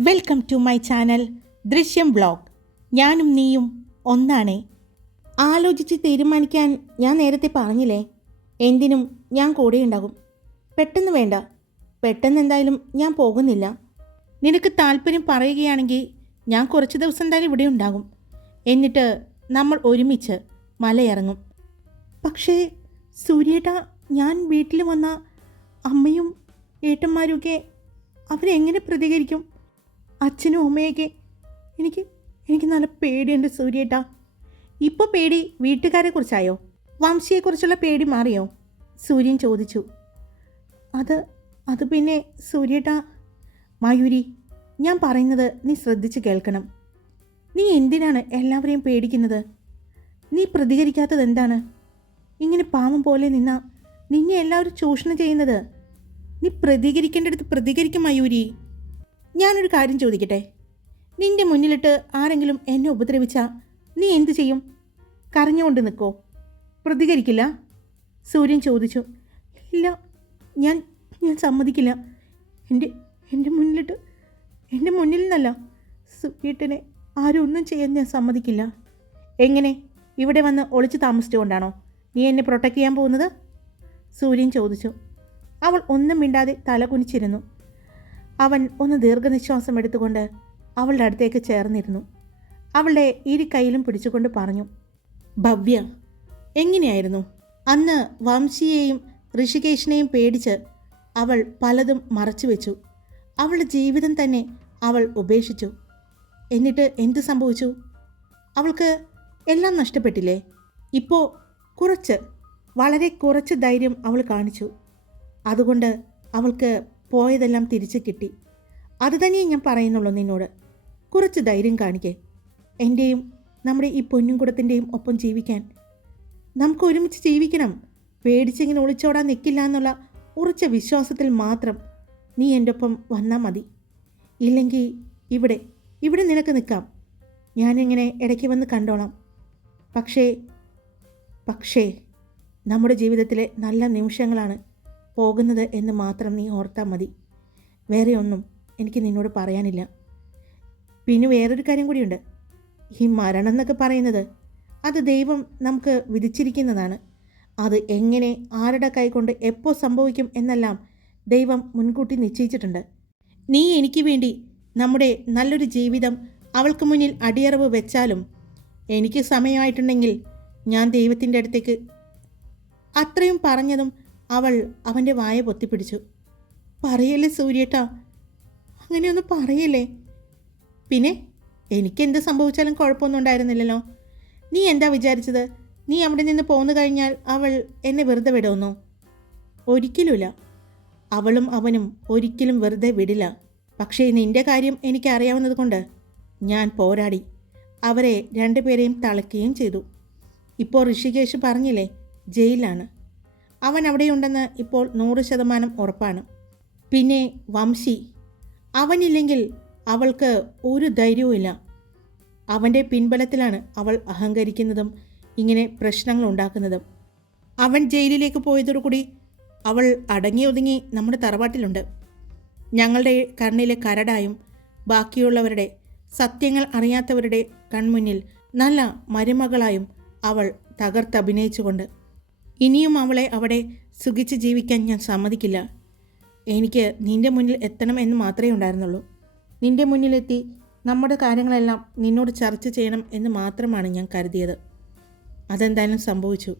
Welcome to my channel Drishyam blog. ഞാനും നീയും ഒന്നാണേ. ആലോചിച്ച് തീരുമാനിക്കാൻ ഞാൻ നേരത്തെ പറഞ്ഞില്ലേ? എന്തിനും ഞാൻ കൂടെ ഉണ്ടാകും. പെട്ടെന്ന് വേണ്ട. പെട്ടെന്ന് എന്തായാലും ഞാൻ പോകുന്നില്ല. നിനക്ക് താല്പര്യം പറയുകയാണെങ്കിൽ ഞാൻ കുറച്ച് ദിവസം എന്തായാലും ഇവിടെ ഉണ്ടാകും. എന്നിട്ട് നമ്മൾ ഒരുമിച്ച് മലയിറങ്ങും. പക്ഷേ സൂര്യേട്ട ഞാൻ വീട്ടിൽ വന്ന അമ്മയും ഏട്ടന്മാരുമൊക്കെ അവരെങ്ങനെ പ്രതികരിക്കും? അച്ഛനും അമ്മയൊക്കെ. എനിക്ക് എനിക്ക് നല്ല പേടിയുണ്ട് സൂര്യേട്ടാ ഇപ്പോൾ പേടി വീട്ടുകാരെ കുറിച്ചായോ? വംശിയെക്കുറിച്ചുള്ള പേടി മാറിയോ? സൂര്യൻ ചോദിച്ചു. അത് അത് പിന്നെ സൂര്യേട്ടാ മയൂരി ഞാൻ പറയുന്നത് നീ ശ്രദ്ധിച്ച് കേൾക്കണം. നീ എന്തിനാണ് എല്ലാവരെയും പേടിക്കുന്നത്? നീ പ്രതികരിക്കാത്തത് എന്താണ്? ഇങ്ങനെ പാവം പോലെ നിന്ന നിന്നെ എല്ലാവരും ചൂഷണം ചെയ്യുന്നത്? നീ പ്രതികരിക്കേണ്ടടുത്ത് പ്രതികരിക്കും മയൂരി. ഞാനൊരു കാര്യം ചോദിക്കട്ടെ? നിന്റെ മുന്നിലിട്ട് ആരെങ്കിലും എന്നെ ഉപദ്രവിച്ചാൽ നീ എന്തു ചെയ്യും? കരഞ്ഞുകൊണ്ട് നിൽക്കോ പ്രതികരിക്കില്ല. സൂര്യൻ ചോദിച്ചു. ഇല്ല ഞാൻ ഞാൻ സമ്മതിക്കില്ല. എന്റെ എന്റെ മുന്നിലിട്ട് എന്റെ മുന്നിൽ നിന്നല്ല. സുഖീട്ടനെ ആരും ഒന്നും ചെയ്യാൻ ഞാൻ സമ്മതിക്കില്ല. എങ്ങനെ? ഇവിടെ വന്ന് ഒളിച്ച് താമസിച്ചുകൊണ്ടാണോ? നീ എന്നെ പ്രൊട്ടക്റ്റ് ചെയ്യാൻ പോകുന്നത്? സൂര്യൻ ചോദിച്ചു. അവൾ ഒന്നും മിണ്ടാതെ തല കുനിച്ചിരുന്നു. അവൻ ഒന്ന് ദീർഘനിശ്വാസം എടുത്തുകൊണ്ട് അവളുടെ അടുത്തേക്ക് ചേർന്നിരുന്നു. അവളുടെ ഇരു കൈയിലും പിടിച്ചുകൊണ്ട് പറഞ്ഞു ഭവ്യ എങ്ങനെയായിരുന്നു? അന്ന് വംശിയെയും ഋഷികേഷിനെയും പേടിച്ച് അവൾ പലതും മറച്ചു വെച്ചു. അവളുടെ ജീവിതം തന്നെ അവൾ ഉപേക്ഷിച്ചു. എന്നിട്ട് എന്ത് സംഭവിച്ചു? അവൾക്ക് എല്ലാം നഷ്ടപ്പെട്ടില്ലേ? ഇപ്പോൾ കുറച്ച് വളരെ കുറച്ച് ധൈര്യം അവൾ കാണിച്ചു. അതുകൊണ്ട് അവൾക്ക് പോയതെല്ലാം തിരിച്ചു കിട്ടി. അത് തന്നെ ഞാൻ പറയുന്നുള്ളൂ നിന്നോട്. കുറച്ച് ധൈര്യം കാണിക്കേ. എന്റെയും നമ്മുടെ ഈ പൊന്നുംകുടത്തിന്റെയും ഒപ്പം ജീവിക്കാൻ. നമുക്ക് ഒരുമിച്ച് ജീവിക്കണം. പേടിച്ചിങ്ങനെ ഒളിച്ചോടാൻ നിൽക്കില്ല എന്നുള്ള ഉറച്ച വിശ്വാസത്തിൽ മാത്രം നീ എന്റെ ഒപ്പം വന്നാൽ മതി. ഇല്ലെങ്കിൽ ഇവിടെ ഇവിടെ നിനക്ക് നിൽക്കാം ഞാനിങ്ങനെ ഇടയ്ക്ക് വന്ന് കണ്ടോളാം. പക്ഷേ പക്ഷേ നമ്മുടെ ജീവിതത്തിലെ നല്ല നിമിഷങ്ങളാണ്. പോകുന്നത് എന്ന് മാത്രം നീ ഓർത്താൽ മതി. വേറെ ഒന്നും എനിക്ക് നിന്നോട് പറയാനില്ല. പിന്നെ വേറൊരു കാര്യം കൂടിയുണ്ട്. ഈ മരണം എന്നൊക്കെ പറയുന്നത് അത് ദൈവം നമുക്ക് വിധിച്ചിരിക്കുന്നതാണ്. അത് എങ്ങനെ ആരുടെ കൈകൊണ്ട് എപ്പോൾ സംഭവിക്കും എന്നെല്ലാം ദൈവം മുൻകൂട്ടി നിശ്ചയിച്ചിട്ടുണ്ട്. നീ എനിക്ക് വേണ്ടി നമ്മുടെ നല്ലൊരു ജീവിതം അവൾക്ക് മുന്നിൽ അടിയറവ് വെച്ചാലും എനിക്ക് സമയമായിട്ടുണ്ടെങ്കിൽ ഞാൻ ദൈവത്തിന്റെ അടുത്തേക്ക് അത്രയും പറഞ്ഞതും അവൾ അവന്റെ വായ പൊത്തിപ്പിടിച്ചു. പറയല്ലേ സൂര്യേട്ടാ? അങ്ങനെയൊന്നും പറയല്ലേ? പിന്നെ എനിക്കെന്ത് സംഭവിച്ചാലും കുഴപ്പമൊന്നും ഉണ്ടായിരുന്നില്ലല്ലോ. നീ എന്താ വിചാരിച്ചത്? നീ അവിടെ നിന്ന് പോന്നു കഴിഞ്ഞാൽ അവൾ എന്നെ വെറുതെ വിടുമെന്നോ? ഒരിക്കലുമില്ല. അവളും അവനും ഒരിക്കലും വെറുതെ വിടില്ല. പക്ഷേ നിന്റെ കാര്യം എനിക്ക് അറിയാവുന്നത് കൊണ്ട് ഞാൻ പോരാടി. അവരെ രണ്ടുപേരെയും തളയ്ക്കുകയും ചെയ്തു. ഇപ്പോൾ ഋഷികേശ് പറഞ്ഞില്ലേ ജയിലിലാണ്. അവൻ അവിടെയുണ്ടെന്ന് ഇപ്പോൾ നൂറ് ശതമാനം ഉറപ്പാണ്. പിന്നെ വംശി. അവനില്ലെങ്കിൽ അവൾക്ക് ഒരു ധൈര്യവുമില്ല അവന്റെ പിൻബലത്തിലാണ് അവൾ അഹങ്കരിക്കുന്നതും ഇങ്ങനെ പ്രശ്നങ്ങൾ ഉണ്ടാക്കുന്നതും. അവൻ ജയിലിലേക്ക് പോയതോടുകൂടി അവൾ അടങ്ങി ഒതുങ്ങി നമ്മുടെ തറവാട്ടിലുണ്ട്. ഞങ്ങളുടെ കണ്ണിലെ കരടായും ബാക്കിയുള്ളവരുടെ സത്യങ്ങൾ അറിയാത്തവരുടെ കൺമുന്നിൽ നല്ല മരുമകളായും അവൾ തകർത്തഭിനയിച്ചുകൊണ്ട് ഇനിയും അവളെ അവിടെ സുഖിച്ച് ജീവിക്കാൻ ഞാൻ സമ്മതിക്കില്ല. എനിക്ക് നിന്റെ മുന്നിൽ എത്തണം എന്ന് മാത്രമേ ഉണ്ടായിരുന്നുള്ളൂ. നിന്റെ മുന്നിലെത്തി നമ്മുടെ കാര്യങ്ങളെല്ലാം നിന്നോട് ചർച്ച ചെയ്യണം എന്ന് മാത്രമാണ് ഞാൻ കരുതിയത്. അതെന്തായാലും സംഭവിച്ചു.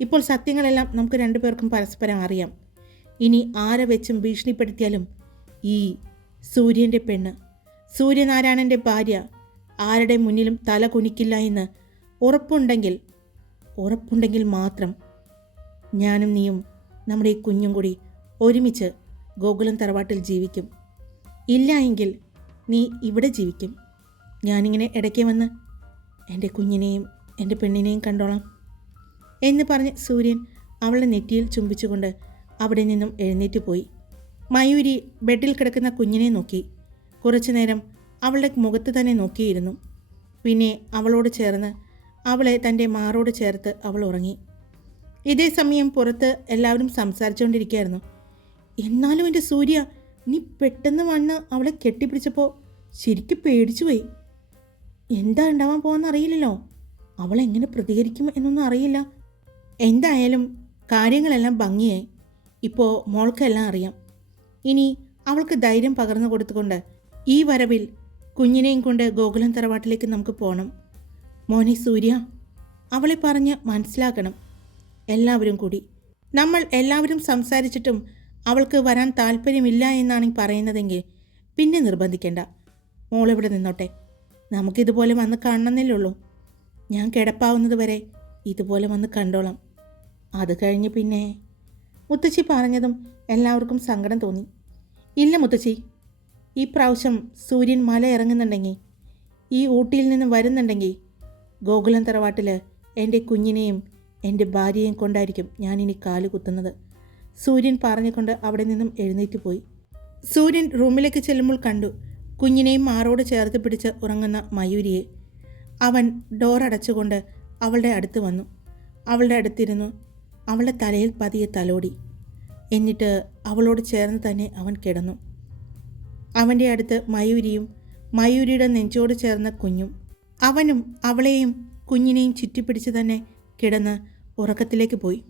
ഇപ്പോൾ സത്യങ്ങളെല്ലാം നമുക്ക് രണ്ടുപേർക്കും പരസ്പരം അറിയാം. ഇനി ആരെ വെച്ചും ഭീഷണിപ്പെടുത്തിയാലും ഈ സൂര്യന്റെ പെണ്ണ് സൂര്യനാരായണന്റെ ഭാര്യ ആരുടെ മുന്നിലും തല കുനിക്കില്ല എന്ന് ഉറപ്പുണ്ടെങ്കിൽ ഉറപ്പുണ്ടെങ്കിൽ മാത്രം ഞാനും നീയും നമ്മുടെ ഈ കുഞ്ഞും കൂടി ഒരുമിച്ച് ഗോകുലം തറവാട്ടിൽ ജീവിക്കും. ഇല്ല എങ്കിൽ നീ ഇവിടെ ജീവിക്കും. ഞാനിങ്ങനെ ഇടയ്ക്ക് വന്ന് എന്റെ കുഞ്ഞിനെയും എന്റെ പെണ്ണിനെയും കണ്ടോളാം എന്ന് പറഞ്ഞ് സൂര്യൻ അവളെ നെറ്റിയിൽ ചുംബിച്ചുകൊണ്ട് അവിടെ നിന്നും എഴുന്നേറ്റ് പോയി. മയൂരി ബെഡിൽ കിടക്കുന്ന കുഞ്ഞിനെ നോക്കി. കുറച്ചു നേരം അവളുടെ മുഖത്ത് തന്നെ നോക്കിയിരുന്നു. പിന്നെ അവളോട് ചേർന്ന് അവളെ തന്റെ മാറോട് ചേർത്ത് അവൾ ഉറങ്ങി. ഇതേ സമയം പുറത്ത് എല്ലാവരും സംസാരിച്ചുകൊണ്ടിരിക്കുകയായിരുന്നു എന്നാലും എന്റെ സൂര്യ നീ പെട്ടെന്ന് വന്ന് അവളെ കെട്ടിപ്പിടിച്ചപ്പോൾ ശരിക്കും പേടിച്ചു പോയി. എന്താ ഉണ്ടാവാൻ പോകുന്ന അറിയില്ലല്ലോ. അവൾ എങ്ങനെ പ്രതികരിക്കും എന്നൊന്നും അറിയില്ല. എന്തായാലും കാര്യങ്ങളെല്ലാം ഭംഗിയായി. ഇപ്പോൾ മോൾക്കെല്ലാം അറിയാം. ഇനി അവൾക്ക് ധൈര്യം പകർന്നു കൊടുത്തുകൊണ്ട് ഈ വരവിൽ കുഞ്ഞിനെയും കൊണ്ട് ഗോകുലം തറവാട്ടിലേക്ക് നമുക്ക് പോകണം മോനെ സൂര്യ അവളെ പറഞ്ഞ് മനസ്സിലാക്കണം. എല്ലാവരും കൂടി. നമ്മൾ എല്ലാവരും സംസാരിച്ചിട്ടും അവൾക്ക് വരാൻ താല്പര്യമില്ല എന്നാണ് പറയുന്നതെങ്കിൽ പിന്നെ നിർബന്ധിക്കേണ്ട. മോളിവിടെ നിന്നോട്ടെ. നമുക്കിതുപോലെ വന്ന് കാണണമെന്നില്ലുള്ളൂ ഞാൻ കിടപ്പാവുന്നത് വരെ ഇതുപോലെ വന്ന് കണ്ടോളാം. അത് കഴിഞ്ഞ് പിന്നെ മുത്തശ്ശി പറഞ്ഞതും എല്ലാവർക്കും സങ്കടം തോന്നി. ഇല്ല മുത്തശ്ശി ഈ പ്രാവശ്യം സൂര്യൻ മല ഇറങ്ങുന്നുണ്ടെങ്കിൽ ഈ ഊട്ടിയിൽ നിന്ന് വരുന്നുണ്ടെങ്കിൽ ഗോകുലം തറവാട്ടിൽ എന്റെ കുഞ്ഞിനെയും എന്റെ ഭാര്യയെയും കൊണ്ടായിരിക്കും ഞാനിനി കാൽ കുത്തുന്നത്. സൂര്യൻ പറഞ്ഞുകൊണ്ട് അവിടെ നിന്നും എഴുന്നേറ്റ് പോയി. സൂര്യൻ റൂമിലേക്ക് ചെല്ലുമ്പോൾ കണ്ടു കുഞ്ഞിനെയും മാറോട് ചേർത്ത് പിടിച്ച് ഉറങ്ങുന്ന മയൂരിയെ. അവൻ ഡോർ അടച്ചുകൊണ്ട് അവളുടെ അടുത്ത് വന്നു. അവളുടെ അടുത്തിരുന്നു. അവളുടെ തലയിൽ പതിയെ തലോടി. എന്നിട്ട് അവളോട് ചേർന്ന് തന്നെ അവൻ കിടന്നു. അവന്റെ അടുത്ത് മയൂരിയും മയൂരിയുടെ നെഞ്ചോട് ചേർന്ന കുഞ്ഞും. അവനും അവളെയും കുഞ്ഞിനെയും ചുറ്റിപ്പിടിച്ച് തന്നെ കിടന്ന് ഉറക്കത്തിലേക്ക് പോയി.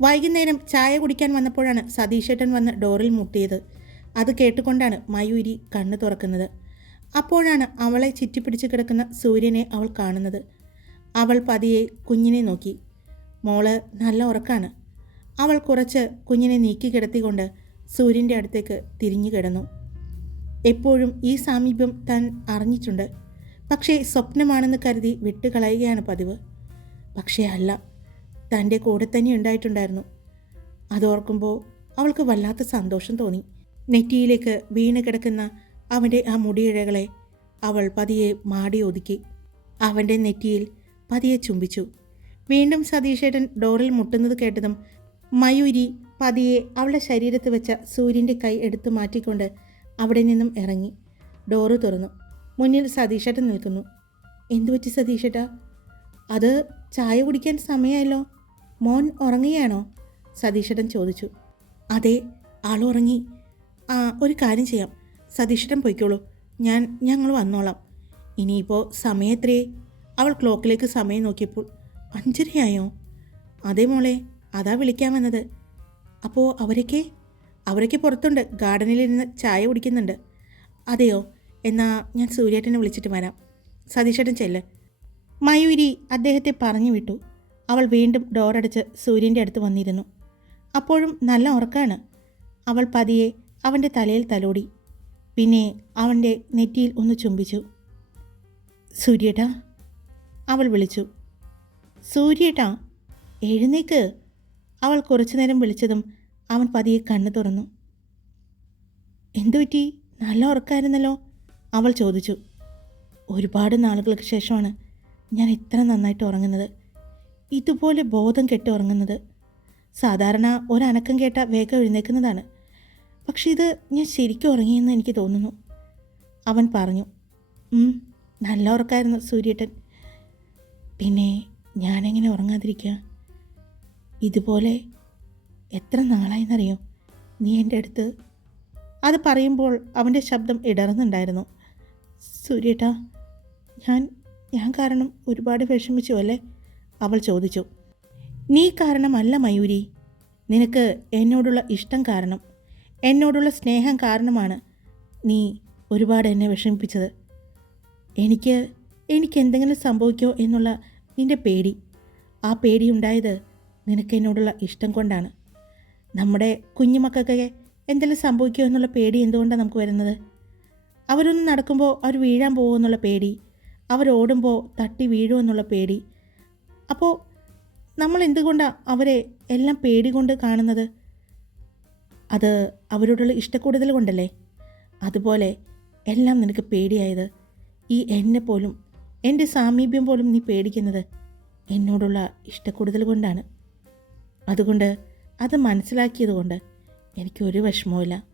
വൈകുന്നേരം ചായ കുടിക്കാൻ വന്നപ്പോഴാണ് സതീശേട്ടൻ വന്ന് ഡോറിൽ മുട്ടിയത്. അത് കേട്ടുകൊണ്ടാണ് മയൂരി കണ്ണു തുറക്കുന്നത്. അപ്പോഴാണ് അവളെ ചുറ്റിപ്പിടിച്ച് കിടക്കുന്ന സൂര്യനെ അവൾ കാണുന്നത്. അവൾ പതിയെ കുഞ്ഞിനെ നോക്കി. മോൾ നല്ല ഉറക്കാണ്. അവൾ കുറച്ച് കുഞ്ഞിനെ നീക്കി കിടത്തിക്കൊണ്ട് സൂര്യന്റെ അടുത്തേക്ക് തിരിഞ്ഞു കിടന്നു. എപ്പോഴും ഈ സാമീപ്യം താൻ അറിഞ്ഞിട്ടുണ്ട്. പക്ഷേ സ്വപ്നമാണെന്ന് കരുതി വിട്ടുകളയുകയാണ് പതിവ്. പക്ഷേ അല്ല തന്റെ കൂടെ തന്നെ ഉണ്ടായിട്ടുണ്ടായിരുന്നു. അതോർക്കുമ്പോൾ അവൾക്ക് വല്ലാത്ത സന്തോഷം തോന്നി. നെറ്റിയിലേക്ക് വീണ് കിടക്കുന്ന അവന്റെ ആ മുടിയിഴകളെ അവൾ പതിയെ മാടി ഒതുക്കി. അവന്റെ നെറ്റിയിൽ പതിയെ ചുംബിച്ചു. വീണ്ടും സതീശേട്ടൻ ഡോറിൽ മുട്ടുന്നത് കേട്ടതും മയൂരി പതിയെ അവളുടെ ശരീരത്ത് വെച്ച സൂര്യന്റെ കൈ എടുത്തു മാറ്റിക്കൊണ്ട് അവിടെ നിന്നും ഇറങ്ങി. ഡോറ് തുറന്നു. മുന്നിൽ സതീശേട്ടൻ നിൽക്കുന്നു. എന്തു പറ്റി സതീശേട്ടാ? അത് ചായ കുടിക്കാൻ സമയമല്ലോ മോൻ ഉറങ്ങുകയാണോ? സതീശേട്ടൻ ചോദിച്ചു. അതെ ആൾ ഉറങ്ങി. ആ ഒരു കാര്യം ചെയ്യാം. സതീശേട്ടൻ പോയിക്കോളൂ. ഞാൻ ഞങ്ങൾ വന്നോളാം. ഇനിയിപ്പോൾ സമയം എത്രയേ അവൾ ക്ലോക്കിലേക്ക് സമയം നോക്കിയപ്പോൾ അഞ്ചരയായോ? അതേ മോളെ അതാ വിളിക്കാൻ വന്നത്. അപ്പോൾ അവരൊക്കെ? അവരൊക്കെ പുറത്തുണ്ട്. ഗാർഡനിലിരുന്ന് ചായ കുടിക്കുന്നുണ്ട്. അതെയോ? എന്നാൽ ഞാൻ സൂര്യേട്ടനെ വിളിച്ചിട്ട് വരാം. സതീശേട്ടൻ ചെല്ല്. മയൂരി അദ്ദേഹത്തെ പറഞ്ഞു വിട്ടു. അവൾ വീണ്ടും ഡോറടച്ച് സൂര്യന്റെ അടുത്ത് വന്നിരുന്നു. അപ്പോഴും നല്ല ഉറക്കാണ്. അവൾ പതിയെ അവന്റെ തലയിൽ തലോടി. പിന്നെ അവന്റെ നെറ്റിയിൽ ഒന്ന് ചുംബിച്ചു. സൂര്യേട്ടാ അവൾ വിളിച്ചു. സൂര്യേട്ടാ എഴുന്നേക്ക്. അവൾ കുറച്ചു നേരം വിളിച്ചതും അവൻ പതിയെ കണ്ണു തുറന്നു. എന്തു പറ്റി? നല്ല ഉറക്കായിരുന്നല്ലോ? അവൾ ചോദിച്ചു. ഒരുപാട് നാളുകൾക്ക് ശേഷമാണ് ഞാൻ ഇത്ര നന്നായിട്ട് ഉറങ്ങുന്നത്. ഇതുപോലെ ബോധം കെട്ടി ഉറങ്ങുന്നത്. സാധാരണ ഒരനക്കം കേട്ട വേഗം എഴുന്നേക്കുന്നതാണ് പക്ഷെ ഇത് ഞാൻ ശരിക്കും ഉറങ്ങിയെന്ന് എനിക്ക് തോന്നുന്നു. അവൻ പറഞ്ഞു നല്ല ഉറക്കായിരുന്നു സൂര്യേട്ടൻ. പിന്നെ ഞാനെങ്ങനെ ഉറങ്ങാതിരിക്കുക ഇതുപോലെ എത്ര നാളായെന്നറിയോ? നീ എന്റെ അടുത്ത് അത് പറയുമ്പോൾ അവന്റെ ശബ്ദം ഇടറുന്നുണ്ടായിരുന്നു. സൂര്യേട്ടാ ഞാൻ ഞാൻ കാരണം ഒരുപാട് വിഷമിച്ചു അല്ലേ? അവൾ ചോദിച്ചു. നീ കാരണമല്ല മയൂരി. നിനക്ക് എന്നോടുള്ള ഇഷ്ടം കാരണം എന്നോടുള്ള സ്നേഹം കാരണമാണ് നീ ഒരുപാട് എന്നെ വിഷമിപ്പിച്ചത്. എനിക്ക് എനിക്ക് എന്തെങ്കിലും സംഭവിക്കോ എന്നുള്ള നിന്റെ പേടി. ആ പേടി ഉണ്ടായത് നിനക്ക് എന്നോടുള്ള ഇഷ്ടം കൊണ്ടാണ്. നമ്മുടെ കുഞ്ഞുമക്കൾക്കൊക്കെ എന്തെങ്കിലും സംഭവിക്കുമോ എന്നുള്ള പേടി എന്തുകൊണ്ടാണ് നമുക്ക് വരുന്നത്? അവരൊന്ന് നടക്കുമ്പോൾ അവർ വീഴാൻ പോകുമോ എന്നുള്ള പേടി അവരോടുമ്പോൾ തട്ടി വീഴുമെന്നുള്ള പേടി. അപ്പോൾ നമ്മൾ എന്തുകൊണ്ടാണ് അവരെ എല്ലാം പേടി കൊണ്ട് കാണുന്നത്? അത് അവരോടുള്ള ഇഷ്ടക്കൂടുതൽ കൊണ്ടല്ലേ? അതുപോലെ എല്ലാം നിനക്ക് പേടിയായത് ഈ എന്നെ പോലും എന്റെ സാമീപ്യം പോലും നീ പേടിക്കുന്നത് എന്നോടുള്ള ഇഷ്ടക്കൂടുതൽ കൊണ്ടാണ്. അതുകൊണ്ട് അത് മനസ്സിലാക്കിയതുകൊണ്ട് എനിക്കൊരു വിഷമവുമില്ല.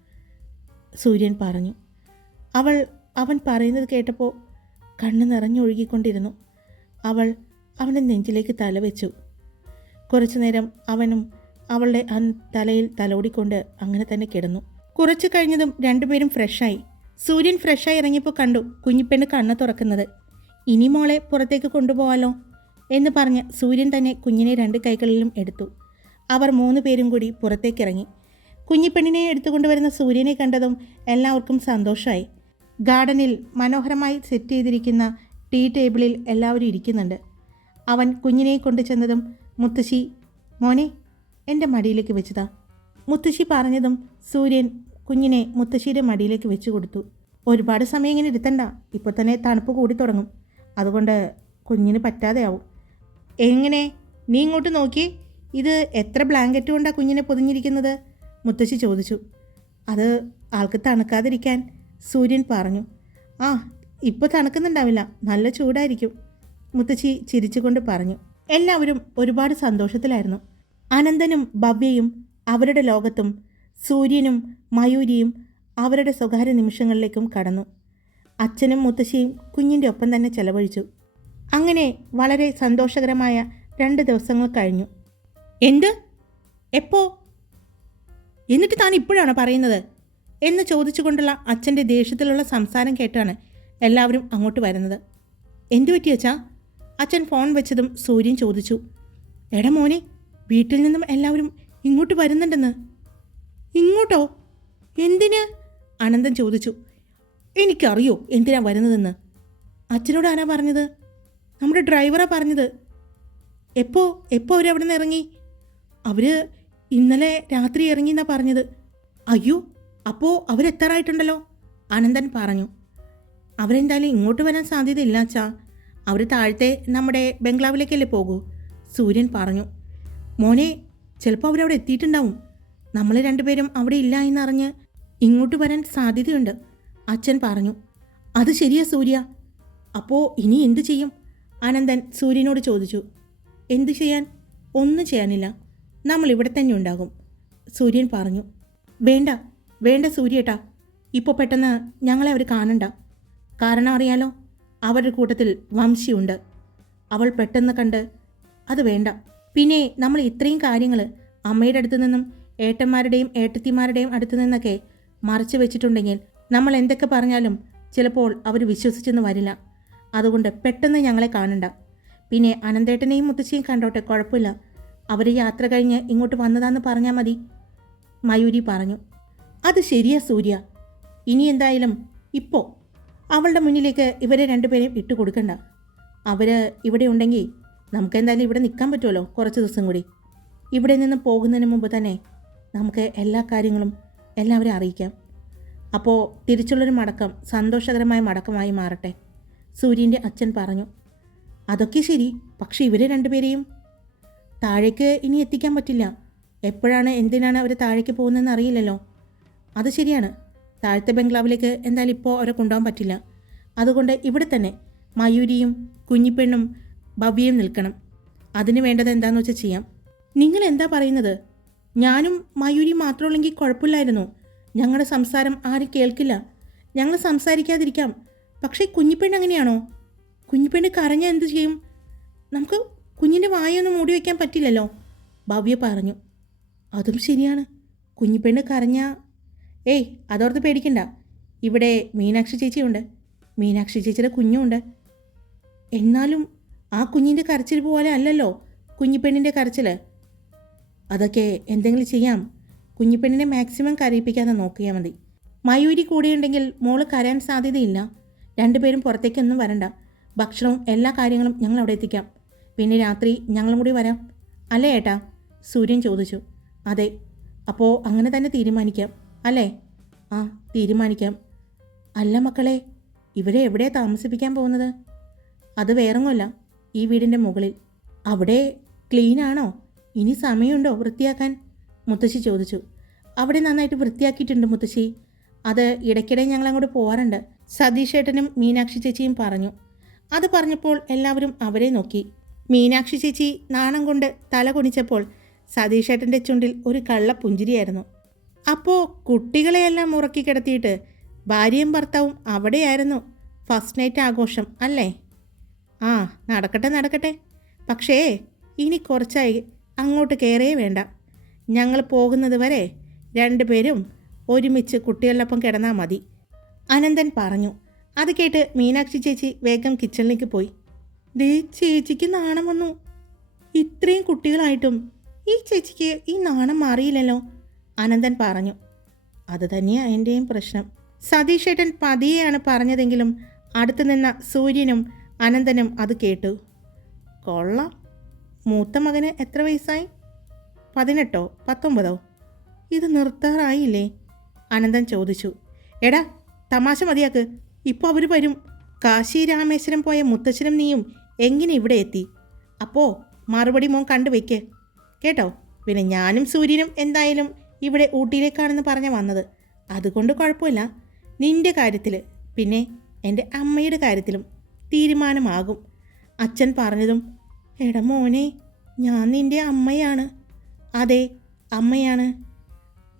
സൂര്യൻ പറഞ്ഞു. അവൾ അവൻ പറയുന്നത് കേട്ടപ്പോൾ കണ്ണ് നിറഞ്ഞൊഴുകിക്കൊണ്ടിരുന്നു. അവൾ അവന്റെ നെഞ്ചിലേക്ക് തലവെച്ചു കുറച്ചുനേരം അവനും അവളുടെ ആ തലയിൽ തലോടിക്കൊണ്ട് അങ്ങനെ തന്നെ കിടന്നു. കുറച്ചു കഴിഞ്ഞതും രണ്ടുപേരും ഫ്രഷായി. സൂര്യൻ ഫ്രഷായി ഇറങ്ങിയപ്പോൾ കണ്ടു കുഞ്ഞിപ്പെണ്ണ് കണ്ണ് തുറക്കുന്നത്. ഇനി മോളെ പുറത്തേക്ക് കൊണ്ടുപോകാലോ എന്ന് പറഞ്ഞ് സൂര്യൻ തന്നെ കുഞ്ഞിനെ രണ്ട് കൈകളിലും എടുത്തു. അവർ മൂന്ന് പേരും കൂടി പുറത്തേക്കിറങ്ങി. കുഞ്ഞിപ്പെണ്ണിനെ എടുത്തുകൊണ്ടുവരുന്ന സൂര്യനെ കണ്ടതും എല്ലാവർക്കും സന്തോഷമായി ഗാർഡനിൽ മനോഹരമായി സെറ്റ് ചെയ്തിരിക്കുന്ന ടീ ടേബിളിൽ എല്ലാവരും ഇരിക്കുന്നുണ്ട്. അവൻ കുഞ്ഞിനെ കൊണ്ടു ചെന്നതും മുത്തശ്ശി മോനെ എന്റെ മടിയിലേക്ക് വെച്ചതാ. മുത്തശ്ശി പറഞ്ഞതും സൂര്യൻ കുഞ്ഞിനെ മുത്തശ്ശിയുടെ മടിയിലേക്ക് വെച്ചു കൊടുത്തു. ഒരുപാട് സമയം ഇങ്ങനെ ഇരുത്തണ്ട. ഇപ്പോൾ തന്നെ തണുപ്പ് കൂടി തുടങ്ങും. അതുകൊണ്ട് കുഞ്ഞിന് പറ്റാതെയാവും. എങ്ങനെ? നീ ഇങ്ങോട്ട് നോക്കി. ഇത് എത്ര ബ്ലാങ്കറ്റ് കൊണ്ടാണ് കുഞ്ഞിനെ പൊതിഞ്ഞിരിക്കുന്നത്? മുത്തശ്ശി ചോദിച്ചു. അത് ആൾക്ക് തണുക്കാതിരിക്കാൻ സൂര്യൻ പറഞ്ഞു ആ ഇപ്പോൾ തണുക്കുന്നുണ്ടാവില്ല. നല്ല ചൂടായിരിക്കും. മുത്തശ്ശി ചിരിച്ചുകൊണ്ട് പറഞ്ഞു എല്ലാവരും ഒരുപാട് സന്തോഷത്തിലായിരുന്നു. അനന്തനും ഭവ്യയും അവരുടെ ലോകത്തും സൂര്യനും മയൂരിയും അവരുടെ സ്വകാര്യ നിമിഷങ്ങളിലേക്കും കടന്നു. അച്ഛനും മുത്തശ്ശിയും കുഞ്ഞിന്റെ ഒപ്പം തന്നെ ചെലവഴിച്ചു. അങ്ങനെ വളരെ സന്തോഷകരമായ രണ്ട് ദിവസങ്ങൾ കഴിഞ്ഞു. എന്ത്? എപ്പോ? എന്നിട്ട് താൻ ഇപ്പോഴാണോ പറയുന്നത്? എന്ന് ചോദിച്ചുകൊണ്ടുള്ള അച്ഛന്റെ ദേഷ്യത്തിലുള്ള സംസാരം കേട്ടാണ് എല്ലാവരും അങ്ങോട്ട് വരുന്നത്. എന്തു പറ്റി അച്ഛാ? അച്ഛൻ ഫോൺ വെച്ചതും സൂര്യൻ ചോദിച്ചു. എടാ മോനെ വീട്ടിൽ നിന്നും എല്ലാവരും ഇങ്ങോട്ട് വരുന്നുണ്ടെന്ന്. ഇങ്ങോട്ടോ? എന്തിന്? അനന്തൻ ചോദിച്ചു. എനിക്കറിയോ എന്തിനാ വരുന്നതെന്ന്. അച്ഛനോട് ആരാ പറഞ്ഞത്? നമ്മുടെ ഡ്രൈവറാ പറഞ്ഞത്. എപ്പോ? എപ്പോൾ അവരവിടെ നിന്ന് ഇറങ്ങി? അവർ ഇന്നലെ രാത്രി ഇറങ്ങി എന്നാ പറഞ്ഞത്. അയ്യോ അപ്പോൾ അവരെത്താറായിട്ടുണ്ടല്ലോ? അനന്തൻ പറഞ്ഞു. അവരെന്തായാലും ഇങ്ങോട്ട് വരാൻ സാധ്യതയില്ല അച്ഛാ. അവർ താഴത്തെ നമ്മുടെ ബംഗ്ലാവിലേക്കല്ലേ പോകൂ? സൂര്യൻ പറഞ്ഞു. മോനെ ചിലപ്പോൾ അവരവിടെ എത്തിയിട്ടുണ്ടാവും. നമ്മൾ രണ്ടുപേരും അവിടെ ഇല്ല എന്നറിഞ്ഞ് ഇങ്ങോട്ട് വരാൻ സാധ്യതയുണ്ട് അച്ഛൻ പറഞ്ഞു. അത് ശരിയാ സൂര്യ. അപ്പോൾ ഇനി എന്തു ചെയ്യും? അനന്തൻ സൂര്യനോട് ചോദിച്ചു. എന്തു ചെയ്യാൻ? ഒന്നും ചെയ്യാനില്ല. നമ്മൾ ഇവിടെ തന്നെ ഉണ്ടാകും സൂര്യൻ പറഞ്ഞു. വേണ്ട വേണ്ട സൂര്യേട്ടാ ഇപ്പോൾ പെട്ടെന്ന് ഞങ്ങളെ അവർ കാണണ്ട. കാരണം അറിയാലോ അവരുടെ കൂട്ടത്തിൽ വംശിയുണ്ട്. അവൾ പെട്ടെന്ന് കണ്ട് അത് വേണ്ട. പിന്നെ നമ്മൾ ഇത്രയും കാര്യങ്ങൾ അമ്മയുടെ അടുത്ത് നിന്നും ഏട്ടന്മാരുടെയും ഏട്ടത്തിമാരുടെയും അടുത്ത് നിന്നൊക്കെ മറച്ചു വെച്ചിട്ടുണ്ടെങ്കിൽ നമ്മൾ എന്തൊക്കെ പറഞ്ഞാലും ചിലപ്പോൾ അവർ വിശ്വസിച്ചെന്ന് വരില്ല. അതുകൊണ്ട് പെട്ടെന്ന് ഞങ്ങളെ കാണണ്ട. പിന്നെ അനന്തേട്ടനെയും മുത്തശ്ശിയും കണ്ടോട്ടെ കുഴപ്പമില്ല. അവർ യാത്ര കഴിഞ്ഞ് ഇങ്ങോട്ട് വന്നതാന്ന് പറഞ്ഞാൽ മതി. മയൂരി പറഞ്ഞു. അത് ശരിയാ സൂര്യ. ഇനി എന്തായാലും ഇപ്പോൾ അവളുടെ മുന്നിലേക്ക് ഇവരെ രണ്ടുപേരെയും ഇട്ട് കൊടുക്കണ്ട. അവർ ഇവിടെ ഉണ്ടെങ്കിൽ നമുക്ക് എന്തായാലും ഇവിടെ നിൽക്കാൻ പറ്റുമല്ലോ കുറച്ച് ദിവസം കൂടി. ഇവിടെ നിന്ന് പോകുന്നതിന് മുമ്പ് തന്നെ നമുക്ക് എല്ലാ കാര്യങ്ങളും എല്ലാവരെയും അറിയിക്കാം. അപ്പോൾ തിരിച്ചുള്ളൊരു മടക്കം സന്തോഷകരമായ മടക്കമായി മാറട്ടെ സൂര്യന്റെ അച്ഛൻ പറഞ്ഞു. അതൊക്കെ ശരി പക്ഷേ ഇവരെ രണ്ടുപേരെയും താഴേക്ക് ഇനി എത്തിക്കാൻ പറ്റില്ല. എപ്പോഴാണ് എന്തിനാണ് അവർ താഴേക്ക് പോകുന്നതെന്ന് അറിയില്ലല്ലോ. അത് ശരിയാണ്. താഴത്തെ ബംഗ്ലാവിലേക്ക് എന്തായാലും ഇപ്പോൾ അവരെ കൊണ്ടുപോകാൻ പറ്റില്ല. അതുകൊണ്ട് ഇവിടെ തന്നെ മയൂരിയും കുഞ്ഞിപ്പെണ്ണും ഭവ്യയും നിൽക്കണം. അതിന് വേണ്ടത് എന്താണെന്ന് വെച്ചാൽ ചെയ്യാം. നിങ്ങൾ എന്താ പറയുന്നത്? ഞാനും മയൂരി മാത്രമുള്ളെങ്കിൽ കുഴപ്പമില്ലായിരുന്നു. ഞങ്ങളുടെ സംസാരം ആരും കേൾക്കില്ല. ഞങ്ങൾ സംസാരിക്കാതിരിക്കാം. പക്ഷേ കുഞ്ഞിപ്പെണ്ണ് അങ്ങനെയാണോ കുഞ്ഞിപ്പെണ്ണ് കരഞ്ഞാൽ എന്ത് ചെയ്യും? നമുക്ക് കുഞ്ഞിന്റെ വായൊന്നും മൂടി വയ്ക്കാൻ പറ്റില്ലല്ലോ. ഭവ്യ പറഞ്ഞു. അതും ശരിയാണ്. കുഞ്ഞിപ്പെണ്ണ് കരഞ്ഞ ഏയ് അതോർത്ത് പേടിക്കണ്ട. ഇവിടെ മീനാക്ഷി ചേച്ചിയുണ്ട്. മീനാക്ഷി ചേച്ചിയുടെ കുഞ്ഞുണ്ട് എന്നാലും ആ കുഞ്ഞിന്റെ കരച്ചിൽ പോലെ അല്ലല്ലോ കുഞ്ഞിപ്പെണ്ണിന്റെ കരച്ചിൽ അതൊക്കെ എന്തെങ്കിലും ചെയ്യാം. കുഞ്ഞിപ്പെണ്ണിനെ മാക്സിമം കരയിപ്പിക്കാതെ നോക്കിയാൽ മതി. മയൂരി കൂടിയുണ്ടെങ്കിൽ മോൾ കരയാൻ സാധ്യതയില്ല. രണ്ടുപേരും പുറത്തേക്കൊന്നും വരണ്ട. ഭക്ഷണവും എല്ലാ കാര്യങ്ങളും ഞങ്ങൾ അവിടെ എത്തിക്കാം. പിന്നെ രാത്രി ഞങ്ങളും കൂടി വരാം. അല്ലേ ഏട്ടാ? സൂര്യൻ ചോദിച്ചു. അതെ. അപ്പോൾ അങ്ങനെ തന്നെ തീരുമാനിക്കാം. അല്ലേ? ആ തീരുമാനിക്കാം. അല്ല മക്കളെ ഇവരെ എവിടെ താമസിപ്പിക്കാൻ പോകുന്നത്? അത് വേറൊന്നുമല്ല ഈ വീടിന്റെ മുകളിൽ. അവിടെ ക്ലീനാണോ ഇനി സമയമുണ്ടോ വൃത്തിയാക്കാൻ? മുത്തശ്ശി ചോദിച്ചു. അവിടെ നന്നായിട്ട് വൃത്തിയാക്കിയിട്ടുണ്ട് മുത്തശ്ശി. അത് ഇടയ്ക്കിടെ ഞങ്ങൾ അങ്ങോട്ട് പോകാറുണ്ട് സതീഷ് ഏട്ടനും മീനാക്ഷി ചേച്ചിയും പറഞ്ഞു. അത് പറഞ്ഞപ്പോൾ എല്ലാവരും അവരെ നോക്കി. മീനാക്ഷി ചേച്ചി നാണം കൊണ്ട് തല കുണിച്ചപ്പോൾ സതീഷേട്ടന്റെ ചുണ്ടിൽ ഒരു കള്ള പുഞ്ചിരിയായിരുന്നു. അപ്പോൾ കുട്ടികളെയെല്ലാം ഉറക്കി കിടത്തിയിട്ട് ഭാര്യയും ഭർത്താവും അവിടെയായിരുന്നു ഫസ്റ്റ് നൈറ്റ് ആഘോഷം അല്ലേ? ആ നടക്കട്ടെ നടക്കട്ടെ. പക്ഷേ ഇനി കുറച്ചായി അങ്ങോട്ട് കയറേ വേണ്ട. ഞങ്ങൾ പോകുന്നത് വരെ രണ്ടുപേരും ഒരുമിച്ച് കുട്ടികളിലൊപ്പം കിടന്നാൽ മതി. അനന്തൻ പറഞ്ഞു. അത് കേട്ട് മീനാക്ഷി ചേച്ചി വേഗം കിച്ചണിലേക്ക് പോയി. ദേ ചേച്ചിക്ക് നാണം വന്നു. ഇത്രയും കുട്ടികളായിട്ടും ഈ ചേച്ചിക്ക് ഈ നാണം മാറിയില്ലല്ലോ. അനന്തൻ പറഞ്ഞു അത് തന്നെയാ എന്റെയും പ്രശ്നം. സതീഷേട്ടൻ പതിയെയാണ് പറഞ്ഞതെങ്കിലും അടുത്തു നിന്ന സൂര്യനും അനന്തനും അത് കേട്ടു. കൊള്ളാം. മൂത്ത മകന് എത്ര വയസ്സായി? പതിനെട്ടോ പത്തൊമ്പതോ? ഇത് നിർത്താറായില്ലേ? അനന്തൻ ചോദിച്ചു. എടാ തമാശ മതിയാക്ക്. ഇപ്പോൾ അവർ വരും. കാശി രാമേശ്വരം പോയ മുത്തശ്ശനും നീയും എങ്ങനെ ഇവിടെ എത്തി? അപ്പോൾ മറുപടി മോൻ കണ്ടുവയ്ക്ക് കേട്ടോ? പിന്നെ ഞാനും സൂര്യനും എന്തായാലും ഇവിടെ ഊട്ടിയിലേക്കാണെന്ന് പറഞ്ഞ വന്നത്. അതുകൊണ്ട് കുഴപ്പമില്ല. നിന്റെ കാര്യത്തിൽ പിന്നെ എന്റെ അമ്മയുടെ കാര്യത്തിലും തീരുമാനമാകും. അച്ഛൻ പറഞ്ഞതും എടാ മോനെ ഞാൻ നിന്റെ അമ്മയാണ്. അതെ അമ്മയാണ്.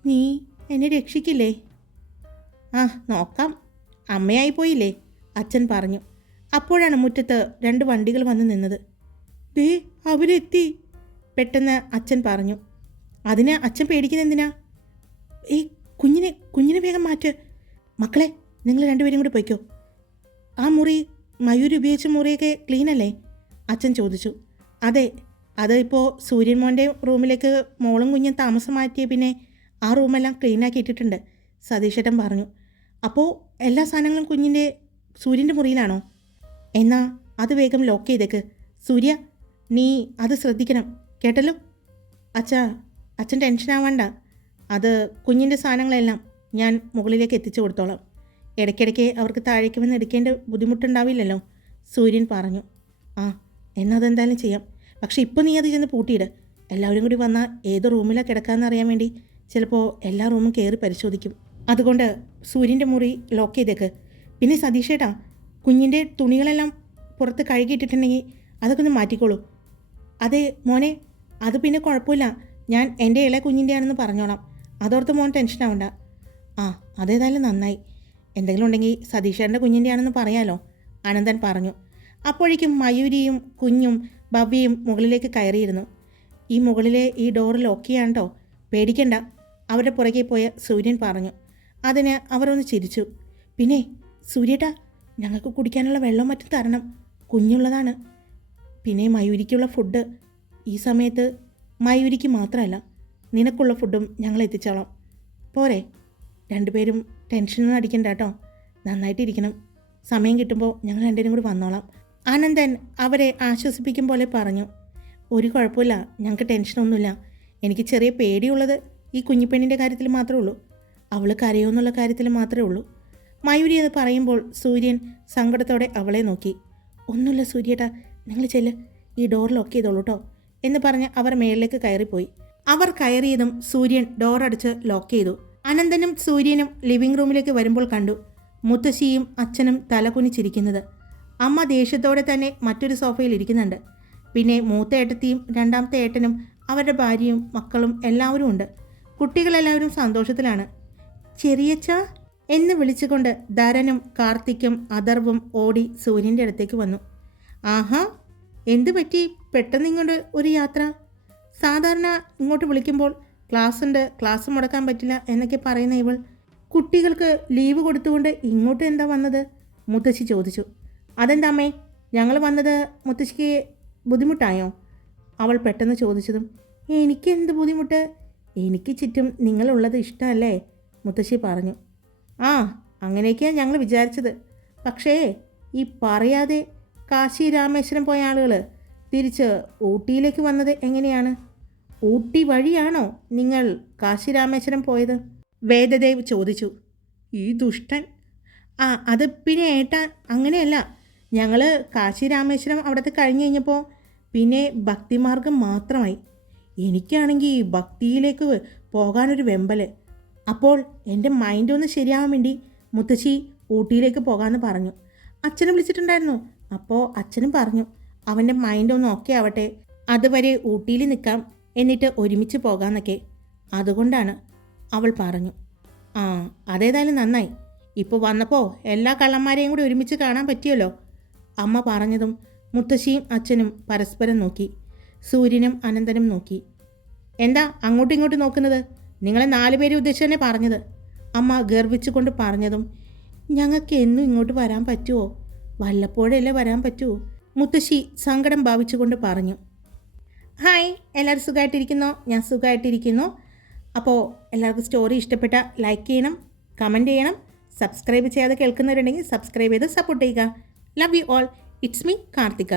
നീ എന്നെ രക്ഷിക്കില്ലേ? ആ നോക്കാം. അമ്മയായി പോയില്ലേ? അച്ഛൻ പറഞ്ഞു. അപ്പോഴാണ് മുറ്റത്ത് രണ്ട് വണ്ടികൾ വന്ന് നിന്നത്. ദേ അവരെത്തി. പെട്ടെന്ന് അച്ഛൻ പറഞ്ഞു. അതിന് അച്ഛൻ പേടിക്കുന്ന എന്തിനാ? ഈ കുഞ്ഞിനെ കുഞ്ഞിനെ വേഗം മാറ്റ്. മക്കളെ നിങ്ങൾ രണ്ടുപേരും കൂടി പോയിക്കോ. ആ മുറി മയൂരി ഉപയോഗിച്ച മുറിയൊക്കെ ക്ലീൻ അല്ലേ? അച്ഛൻ ചോദിച്ചു. അതെ അത് ഇപ്പോൾ സൂര്യൻ മോന്റെ റൂമിലേക്ക് മോളും കുഞ്ഞും താമസം മാറ്റിയ പിന്നെ ആ റൂമെല്ലാം ക്ലീനാക്കി ഇട്ടിട്ടുണ്ട് സതീശേട്ടൻ പറഞ്ഞു. അപ്പോൾ എല്ലാ സാധനങ്ങളും കുഞ്ഞിന്റെ സൂര്യന്റെ മുറിയിലാണോ? എന്നാ അത് വേഗം ലോക്ക് ചെയ്തേക്ക്. സൂര്യ നീ അത് ശ്രദ്ധിക്കണം. കേട്ടല്ലോ? അച്ഛാ അച്ഛൻ ടെൻഷൻ ആവണ്ട. അത് കുഞ്ഞിന്റെ സാധനങ്ങളെല്ലാം ഞാൻ മുകളിലേക്ക് എത്തിച്ചു കൊടുത്തോളാം. ഇടയ്ക്കിടയ്ക്ക് അവർക്ക് താഴേക്ക് വന്ന് എടുക്കേണ്ട ബുദ്ധിമുട്ടുണ്ടാവില്ലല്ലോ? സൂര്യൻ പറഞ്ഞു. ആ എന്നാൽ അതെന്തായാലും ചെയ്യാം. പക്ഷേ ഇപ്പോൾ നീ അത് ചെന്ന് പൂട്ടിയിട്. എല്ലാവരും കൂടി വന്നാൽ ഏത് റൂമിലാണ് കിടക്കാമെന്ന് അറിയാൻ വേണ്ടി ചിലപ്പോൾ എല്ലാ റൂമും കയറി പരിശോധിക്കും. അതുകൊണ്ട് സൂര്യന്റെ മുറി ലോക്ക് ചെയ്തേക്ക്. പിന്നെ സതീഷേട്ടാ കുഞ്ഞിന്റെ തുണികളെല്ലാം പുറത്ത് കഴുകിയിട്ടിട്ടുണ്ടെങ്കിൽ അതൊക്കെ ഒന്ന് മാറ്റിക്കോളൂ. അതെ മോനെ അത് പിന്നെ കുഴപ്പമില്ല. ഞാൻ എന്റെ ഇളയ കുഞ്ഞിന്റെ ആണെന്ന് പറഞ്ഞോളാം. അതോർത്ത് മോൻ ടെൻഷൻ ആവണ്ട. ആ അതേതായാലും നന്നായി. എന്തെങ്കിലും ഉണ്ടെങ്കിൽ സതീഷേന്റെ കുഞ്ഞിന്റെ ആണെന്ന് പറയാലോ അനന്തൻ പറഞ്ഞു. അപ്പോഴേക്കും മയൂരിയും കുഞ്ഞും ഭവ്യയും മുകളിലേക്ക് കയറിയിരുന്നു. ഈ മുകളിലെ ഈ ഡോർ ലോക്ക് ചെയ്യാണ്ടോ? പേടിക്കണ്ട. അവരുടെ പുറകെ പോയ സൂര്യൻ പറഞ്ഞു. അതിന് അവരൊന്ന് ചിരിച്ചു. പിന്നെ സൂര്യേട്ടാ ഞങ്ങൾക്ക് കുടിക്കാനുള്ള വെള്ളം മറ്റും തരണം. കുഞ്ഞുള്ളതാണ്. പിന്നെ മയൂരിക്കുള്ള ഫുഡ് ഈ സമയത്ത് മയൂരിക്ക് മാത്രമല്ല നിനക്കുള്ള ഫുഡും ഞങ്ങൾ എത്തിച്ചോളാം. പോരെ. രണ്ടുപേരും ടെൻഷനൊന്നും അടിക്കണ്ട കേട്ടോ. നന്നായിട്ടിരിക്കണം സമയം കിട്ടുമ്പോൾ ഞങ്ങൾ രണ്ടുപേരും കൂടി വന്നോളാം. ആനന്ദൻ അവരെ ആശ്വസിപ്പിക്കും പോലെ പറഞ്ഞു. ഒരു കുഴപ്പമില്ല. ഞങ്ങൾക്ക് ടെൻഷനൊന്നുമില്ല എനിക്ക് ചെറിയ പേടിയുള്ളത് ഈ കുഞ്ഞിപ്പെണ്ണിന്റെ കാര്യത്തിൽ മാത്രമേ ഉള്ളൂ. അവൾ കരയുമെന്നുള്ള കാര്യത്തിൽ മാത്രമേ ഉള്ളൂ. മയൂരി അത് പറയുമ്പോൾ സൂര്യൻ സങ്കടത്തോടെ അവളെ നോക്കി. ഒന്നുമില്ല സൂര്യേട്ടാ നിങ്ങൾ ചെല്ല്. ഈ ഡോർ ലോക്ക് ചെയ്തോളൂ കേട്ടോ എന്ന് പറഞ്ഞ് അവർ മേളിലേക്ക് കയറിപ്പോയി. അവർ കയറിയതും സൂര്യൻ ഡോർ അടച്ച് ലോക്ക് ചെയ്തു. അനന്തനും സൂര്യനും ലിവിംഗ് റൂമിലേക്ക് വരുമ്പോൾ കണ്ടു മുത്തശ്ശിയും അച്ഛനും തലകുനിച്ചിരിക്കുന്നത്. അമ്മ ദേഷ്യത്തോടെ തന്നെ മറ്റൊരു സോഫയിൽ ഇരിക്കുന്നുണ്ട്. പിന്നെ മൂത്ത ഏട്ടത്തിയും രണ്ടാമത്തെ ഏട്ടനും അവരുടെ ഭാര്യയും മക്കളും എല്ലാവരും ഉണ്ട്. കുട്ടികളെല്ലാവരും സന്തോഷത്തിലാണ്. ചെറിയച്ച എന്ന് വിളിച്ചുകൊണ്ട് ധരനും കാർത്തിക്കും അഥർവും ഓടി സൂര്യന്റെ അടുത്തേക്ക് വന്നു. ആഹാ എന്തു പറ്റി? പെട്ടെന്ന് ഇങ്ങോട്ട് ഒരു യാത്ര. സാധാരണ ഇങ്ങോട്ട് വിളിക്കുമ്പോൾ ക്ലാസ് ഉണ്ട് ക്ലാസ് മുടക്കാൻ പറ്റില്ല എന്നൊക്കെ പറയുന്ന ഇവൾ കുട്ടികൾക്ക് ലീവ് കൊടുത്തുകൊണ്ട് ഇങ്ങോട്ട് എന്താ വന്നത്? മുത്തശ്ശി ചോദിച്ചു. അതെന്താ അമ്മേ ഞങ്ങൾ വന്നത് മുത്തശ്ശിക്ക് ബുദ്ധിമുട്ടായോ? അവൾ പെട്ടെന്ന് ചോദിച്ചതും എനിക്ക് എന്ത് ബുദ്ധിമുട്ട്? എനിക്ക് ചുറ്റും നിങ്ങളുള്ളത് ഇഷ്ടമല്ലേ? മുത്തശ്ശി പറഞ്ഞു. ആ അങ്ങനെയൊക്കെയാണ് ഞങ്ങൾ വിചാരിച്ചത്. പക്ഷേ ഈ പറയാതെ കാശി രാമേശ്വരം പോയ ആളുകൾ തിരിച്ച് ഊട്ടിയിലേക്ക് വന്നത് എങ്ങനെയാണ്? ഊട്ടി വഴിയാണോ നിങ്ങൾ കാശിരാമേശ്വരം പോയത്? വേദദേവ് ചോദിച്ചു. ഈ ദുഷ്ടൻ. ആ അത് പിന്നെ ഏട്ടാ അങ്ങനെയല്ല. ഞങ്ങൾ കാശിരാമേശ്വരം അവിടത്തെ കഴിഞ്ഞ് കഴിഞ്ഞപ്പോൾ പിന്നെ ഭക്തിമാർഗം മാത്രമായി. എനിക്കാണെങ്കിൽ ഭക്തിയിലേക്ക് പോകാനൊരു വെമ്പൽ. അപ്പോൾ എന്റെ മൈൻഡ് ഒന്ന് ശരിയാവാൻ വേണ്ടി മുത്തശ്ശി ഊട്ടിയിലേക്ക് പോകാമെന്ന് പറഞ്ഞു. അച്ഛനെ വിളിച്ചിട്ടുണ്ടായിരുന്നു. അപ്പോൾ അച്ഛനും പറഞ്ഞു. അവന്റെ മൈൻഡ് ഒന്ന് ഓക്കെ ആവട്ടെ. അതുവരെ ഊട്ടിയിൽ നിൽക്കാം. എന്നിട്ട് ഒരുമിച്ച് പോകാമെന്നൊക്കെ. അതുകൊണ്ടാണ് അവൾ പറഞ്ഞു. ആ അതേതായാലും നന്നായി. ഇപ്പോൾ വന്നപ്പോൾ എല്ലാ കള്ളന്മാരെയും കൂടി ഒരുമിച്ച് കാണാൻ പറ്റിയല്ലോ. അമ്മ പറഞ്ഞതും മുത്തശ്ശിയും അച്ഛനും പരസ്പരം നോക്കി. സൂര്യനും അനന്തനും നോക്കി. എന്താ അങ്ങോട്ടും ഇങ്ങോട്ടും നോക്കുന്നത്? നിങ്ങളെ നാലു പേരെ ഉദ്ദേശിച്ച് തന്നെ പറഞ്ഞത്. അമ്മ ഗർവിച്ചുകൊണ്ട് പറഞ്ഞതും ഞങ്ങൾക്ക് എന്നും ഇങ്ങോട്ട് വരാൻ പറ്റുമോ വല്ലപ്പോഴല്ലേ വരാൻ പറ്റൂ? മുത്തശ്ശി സങ്കടം ഭാവിച്ചുകൊണ്ട് പറഞ്ഞു ഹായ് എല്ലാവരും സുഖമായിട്ടിരിക്കുന്നോ? ഞാൻ സുഖമായിട്ടിരിക്കുന്നു. അപ്പോൾ എല്ലാവർക്കും സ്റ്റോറി ഇഷ്ടപ്പെട്ട ലൈക്ക് ചെയ്യണം കമന്റ് ചെയ്യണം സബ്സ്ക്രൈബ് ചെയ്യാതെ കേൾക്കുന്നവരുണ്ടെങ്കിൽ സബ്സ്ക്രൈബ് ചെയ്ത് സപ്പോർട്ട് ചെയ്യുക. Love you all. It's me Karthika.